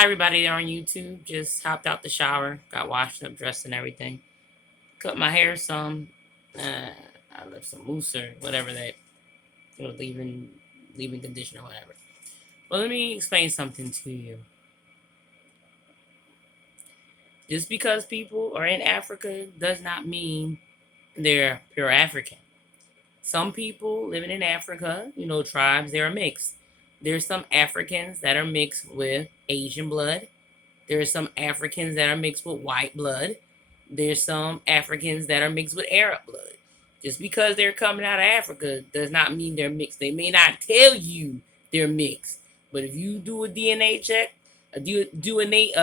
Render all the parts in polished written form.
Hi, everybody there on YouTube. Just hopped out the shower, got washed up, dressed, and everything. Cut my hair some. Uh, I left some mousse or whatever that leaving conditioner or whatever. Well, let me explain something to you. Just because people are in Africa does not mean they're pure African. Some people living in Africa, tribes, they're mixed. There's some Africans that are mixed with Asian blood. There are some Africans that are mixed with white blood. There's some Africans that are mixed with Arab blood. Just because they're coming out of Africa does not mean they're mixed. They may not tell you they're mixed, but if you do a DNA check, a DNA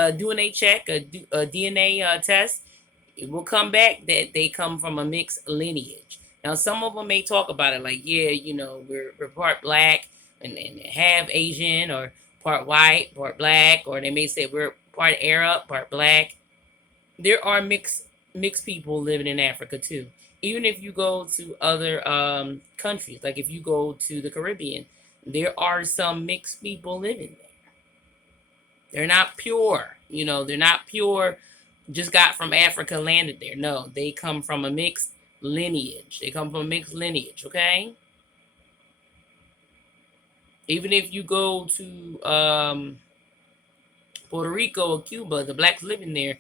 test, it will come back that they come from a mixed lineage. Now, some of them may talk about it like, yeah, we're part black and half Asian, or part white, part black, or they may say we're part Arab, part black. There are mixed people living in Africa too. Even if you go to other countries, like if you go to the Caribbean, there are some mixed people living there. They're not pure, they're not pure. Just got from Africa, landed there. No, they come from a mixed lineage. They come from a mixed lineage. Okay. Even if you go to Puerto Rico or Cuba, the blacks living there,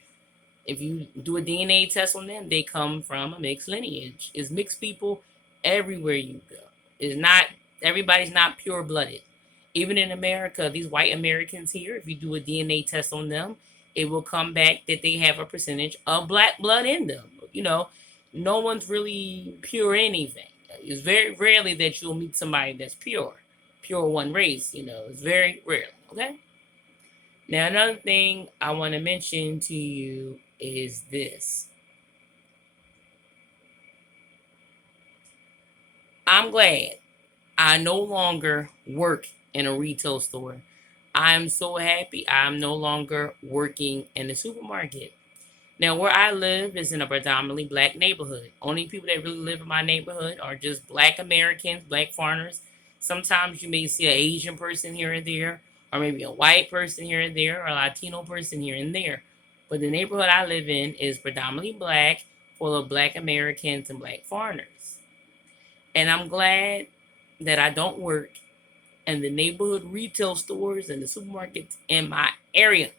if you do a DNA test on them, they come from a mixed lineage. It's mixed people everywhere you go. It's not everybody's not pure blooded. Even in America, these white Americans here, if you do a DNA test on them, it will come back that they have a percentage of black blood in them. No one's really pure anything. It's very rarely that you'll meet somebody that's pure one race. It's very rare. Okay. Now, another thing I want to mention to you is this. I'm glad I no longer work in a retail store. I'm so happy I'm no longer working in a supermarket. Now, where I live is in a predominantly black neighborhood. Only people that really live in my neighborhood are just black Americans, black foreigners. Sometimes you may see an Asian person here and there, or maybe a white person here and there, or a Latino person here and there. But the neighborhood I live in is predominantly black, full of black Americans and black foreigners. And I'm glad that I don't work in the neighborhood retail stores and the supermarkets in my area.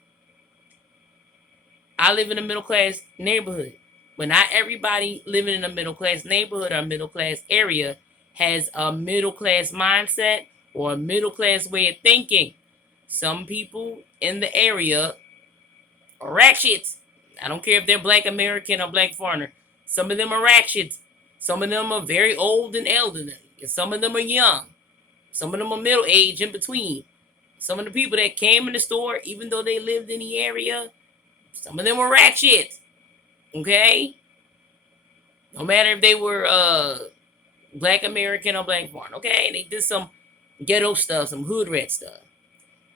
I live in a middle class neighborhood. But not everybody living in a middle class neighborhood or middle class area has a middle class mindset or a middle class way of thinking. Some people in the area are ratchets. I don't care if they're black American or black foreigner. Some of them are ratchets. Some of them are very old and elderly. And some of them are young. Some of them are middle aged in between. Some of the people that came in the store, even though they lived in the area, some of them were ratchet. Okay? No matter if they were black American or black foreign. Okay? They did some ghetto stuff, some hood rat stuff.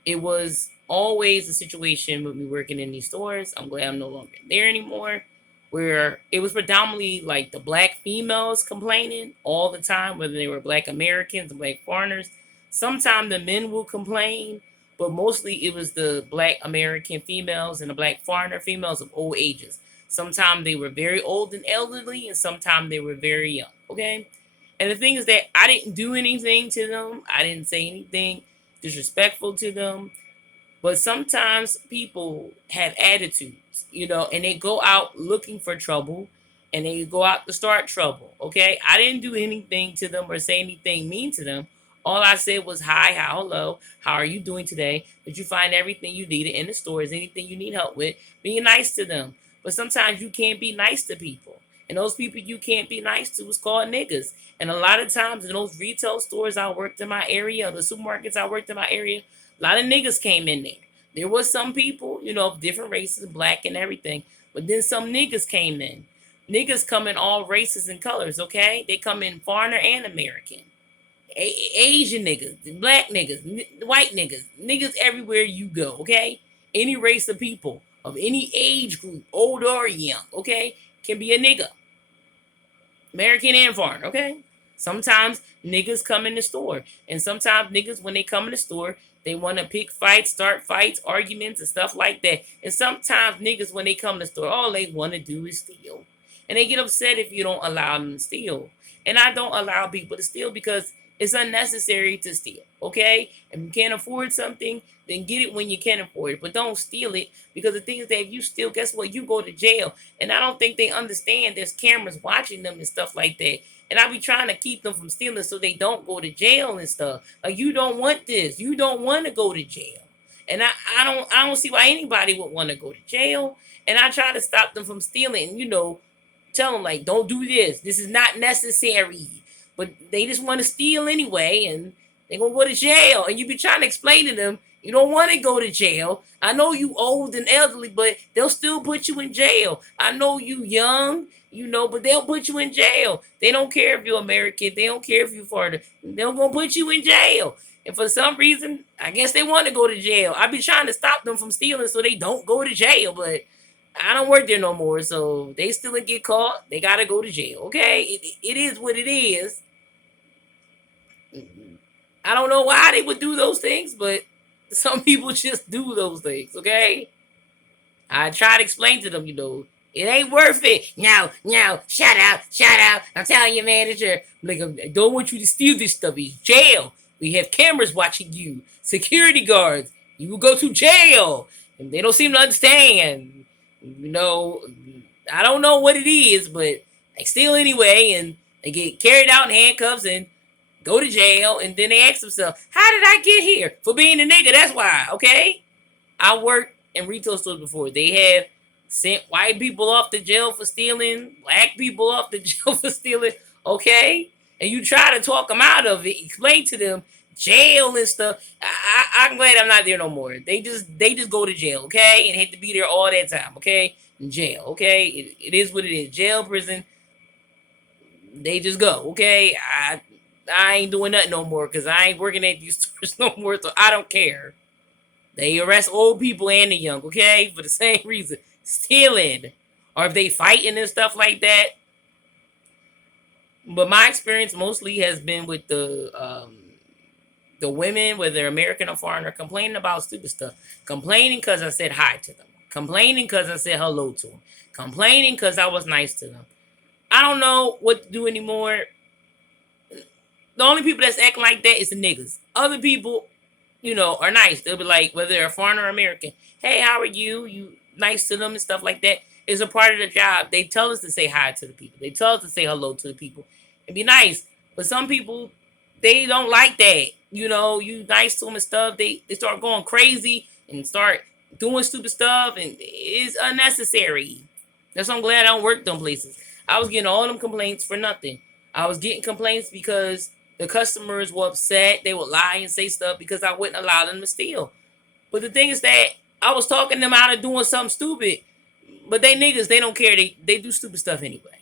It was always a situation with me working in these stores. I'm glad I'm no longer there anymore. Where it was predominantly like the black females complaining all the time, whether they were black Americans or black foreigners. Sometimes the men will complain, but mostly it was the black American females and the black foreigner females of old ages. Sometimes they were very old and elderly, and sometimes they were very young. Okay. And the thing is that I didn't do anything to them. I didn't say anything disrespectful to them. But sometimes people have attitudes, and they go out looking for trouble and they go out to start trouble. Okay. I didn't do anything to them or say anything mean to them. All I said was hi, how, hello, how are you doing today? Did you find everything you needed in the store? Is anything you need help with? Being nice to them. But sometimes you can't be nice to people. And those people you can't be nice to is called niggas. And a lot of times in those retail stores I worked in my area, the supermarkets I worked in my area, a lot of niggas came in there. There was some people, of different races, black and everything, but then some niggas came in. Niggas come in all races and colors, okay? They come in foreigner and American. Asian niggas, black niggas, white niggas, niggas everywhere you go, okay? Any race of people of any age group, old or young, okay, can be a nigga. American and foreign, okay? Sometimes niggas come in the store, and sometimes niggas, when they come in the store, they want to pick fights, start fights, arguments, and stuff like that. And sometimes niggas, when they come to the store, all they want to do is steal. And they get upset if you don't allow them to steal. And I don't allow people to steal because it's unnecessary to steal, okay? If you can't afford something, then get it when you can afford it. But don't steal it, because the thing is that if you steal, guess what? You go to jail. And I don't think they understand there's cameras watching them and stuff like that. And I be trying to keep them from stealing so they don't go to jail and stuff. Like, you don't want this. You don't want to go to jail. And I don't see why anybody would want to go to jail. And I try to stop them from stealing, tell them, like, don't do this. This is not necessary. But they just want to steal anyway, and they're going to go to jail. And you be trying to explain to them, you don't want to go to jail. I know you old and elderly, but they'll still put you in jail. I know you young, but they'll put you in jail. They don't care if you're American. They don't care if you're foreigner. They're going to put you in jail. And for some reason, I guess they want to go to jail. I be trying to stop them from stealing so they don't go to jail, but I don't work there no more, so they still get caught. They gotta go to jail. Okay, it is what it is. I don't know why they would do those things, but some people just do those things. Okay, I try to explain to them, it ain't worth it. No, shut up. I'm telling your manager, like, I don't want you to steal this stuff. It's jail. We have cameras watching you, security guards. You will go to jail, and they don't seem to understand. I don't know what it is, but they steal anyway, and they get carried out in handcuffs and go to jail, and then they ask themselves, how did I get here? For being a nigga, that's why, okay? I worked in retail stores before. They have sent white people off to jail for stealing, black people off to jail for stealing, okay? And you try to talk them out of it, explain to them jail and stuff. I'm glad I'm not there no more. They just go to jail, okay? And have to be there all that time, okay? In jail, okay? It is what it is. Jail, prison, they just go, okay? I ain't doing nothing no more because I ain't working at these stores no more, so I don't care. They arrest old people and the young, okay? For the same reason. Stealing. Or if they fighting and stuff like that. But my experience mostly has been with the women, whether they're American or foreign, are complaining about stupid stuff. Complaining because I said hi to them. Complaining because I said hello to them. Complaining because I was nice to them. I don't know what to do anymore. The only people that's acting like that is the niggas. Other people, are nice. They'll be like, whether they're foreign or American, hey, how are you? You nice to them and stuff like that. It's a part of the job. They tell us to say hi to the people. They tell us to say hello to the people and be nice. But some people, they don't like that. You nice to them and stuff. They start going crazy and start doing stupid stuff, and it's unnecessary. That's why I'm glad I don't work them places. I was getting all them complaints for nothing. I was getting complaints because the customers were upset. They would lie and say stuff because I wouldn't allow them to steal. But the thing is that I was talking them out of doing something stupid. But they niggas, they don't care. They do stupid stuff anyway.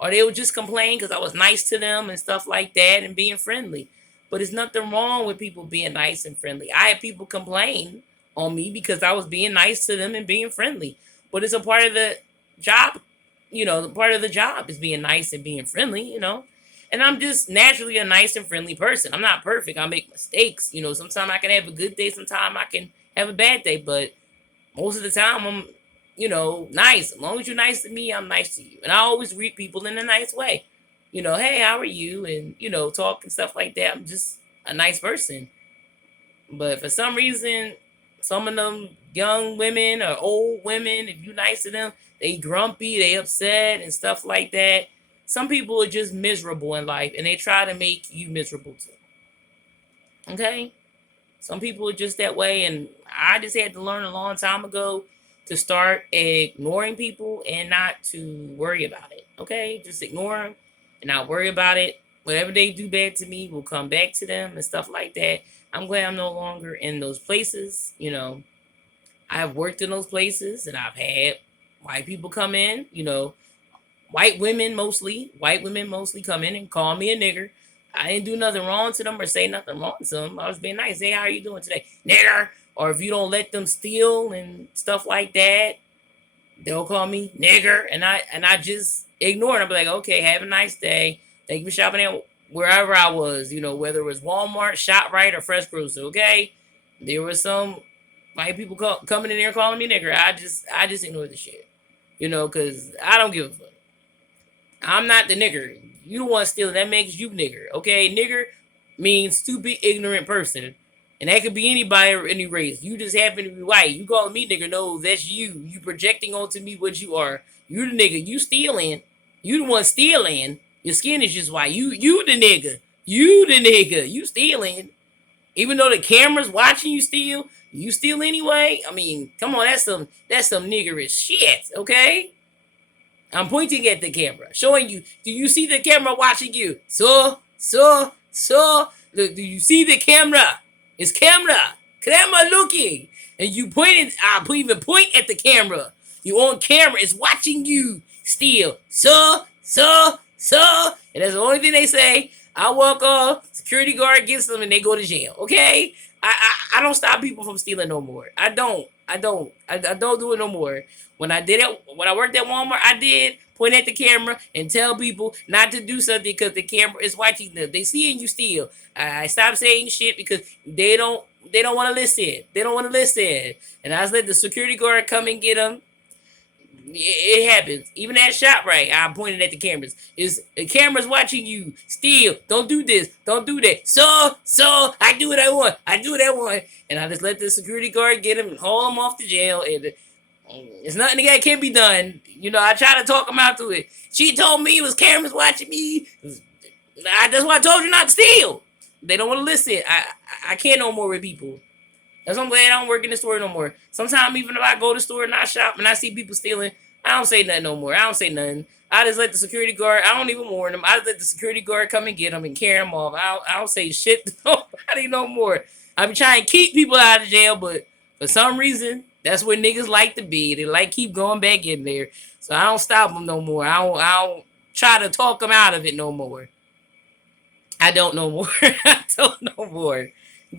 Or they would just complain because I was nice to them and stuff like that and being friendly. But there's nothing wrong with people being nice and friendly. I had people complain on me because I was being nice to them and being friendly. But it's a part of the job. The part of the job is being nice and being friendly, And I'm just naturally a nice and friendly person. I'm not perfect. I make mistakes. Sometimes I can have a good day. Sometimes I can have a bad day. But most of the time, I'm, nice. As long as you're nice to me, I'm nice to you. And I always greet people in a nice way. Hey, how are you? And, talk and stuff like that. I'm just a nice person. But for some reason, some of them young women or old women, if you're nice to them, they grumpy, they upset and stuff like that. Some people are just miserable in life and they try to make you miserable too. Okay? Some people are just that way, and I just had to learn a long time ago to start ignoring people and not to worry about it. Okay? Just ignore them and not worry about it. Whatever they do bad to me will come back to them and stuff like that. I'm glad I'm no longer in those places. I've worked in those places and I've had white people come in, white women mostly come in and call me a nigger. I didn't do nothing wrong to them or say nothing wrong to them. I was being nice. Hey, how are you doing today? Nigger. Or if you don't let them steal and stuff like that, they'll call me nigger. And I just ignore it. I'll be like, okay, have a nice day. Thank you for shopping at wherever I was, whether it was Walmart, ShopRite, or Fresh Grocer, okay? There was some white people coming in there calling me nigger. I just ignore the shit, because I don't give a fuck. I'm not the nigger. You the one stealing. That makes you nigger, okay? Nigger means stupid, ignorant person. And that could be anybody or any race. You just happen to be white. You calling me nigger. No, that's you. You projecting onto me what you are. You the nigga. You stealing. You the one stealing. Your skin is just white. You the nigga. You the nigga. You stealing. Even though the camera's watching you steal anyway. I mean, come on, that's some niggerish shit, okay? I'm pointing at the camera, showing you. Do you see the camera watching you? So. Do you see the camera? It's camera looking, and you pointed. I even point at the camera. You on camera. It's watching you steal. And that's the only thing they say. I walk off. Security guard gets them, and they go to jail. Okay. I don't stop people from stealing no more. I don't do it no more. When I did it, when I worked at Walmart, I did point at the camera and tell people not to do something because the camera is watching them. They seeing you steal. I stopped saying shit because they don't want to listen. They don't want to listen. And I just let the security guard come and get them. It happens. Even at ShopRite, I'm pointing at the cameras. Is the cameras watching you steal? Don't do this. Don't do that. So I do what I want. And I just let the security guard get him and haul him off to jail. And it's nothing that can't be done. I try to talk him out to it. She told me it was cameras watching me. That's why I told you not to steal. They don't want to listen. I can't no more with people. That's why I'm glad I don't work in the store no more. Sometimes even if I go to the store and I shop and I see people stealing, I don't say nothing no more. I don't say nothing. I just let the security guard, I don't even warn them. I just let the security guard come and get them and carry them off. I don't say shit to nobody no more. I be trying to keep people out of jail, but for some reason, that's where niggas like to be. They like keep going back in there. So I don't stop them no more. I don't try to talk them out of it no more. I don't no more. I don't no more.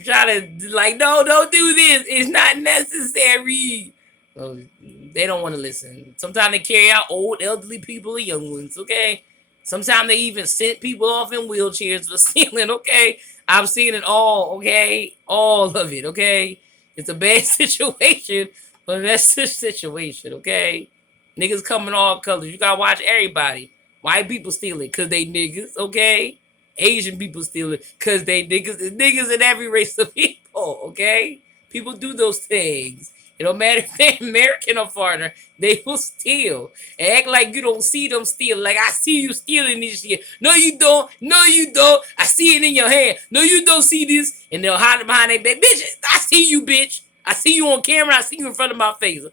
Try to no, don't do this. It's not necessary. So they don't want to listen. Sometimes they carry out old elderly people or young ones, okay? Sometimes they even sent people off in wheelchairs for stealing, okay? I've seen it all, okay? All of it, okay? It's a bad situation, but that's the situation, okay? Niggas come in all colors. You gotta watch everybody. White people steal it because they niggas, okay? Asian people steal it because they niggas. Niggas in every race of people, okay? People do those things. It don't matter if they're American or foreigner, they will steal. And act like you don't see them steal. Like, I see you stealing this shit. No, you don't. No, you don't. I see it in your hand. No, you don't see this. And they'll hide behind their back. Bitch, I see you, bitch. I see you on camera. I see you in front of my face.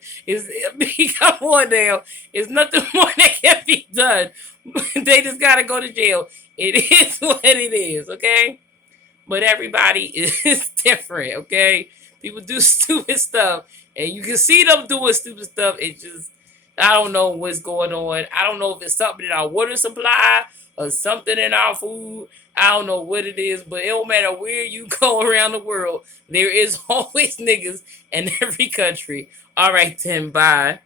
Come on now. There's nothing more that can be done. They just gotta go to jail. It is what it is, okay? But everybody is different, okay? People do stupid stuff, and you can see them doing stupid stuff. It just, I don't know what's going on. I don't know if it's something in our water supply or something in our food. I don't know what it is, but it don't matter where you go around the world, there is always niggas in every country. All right, then, bye.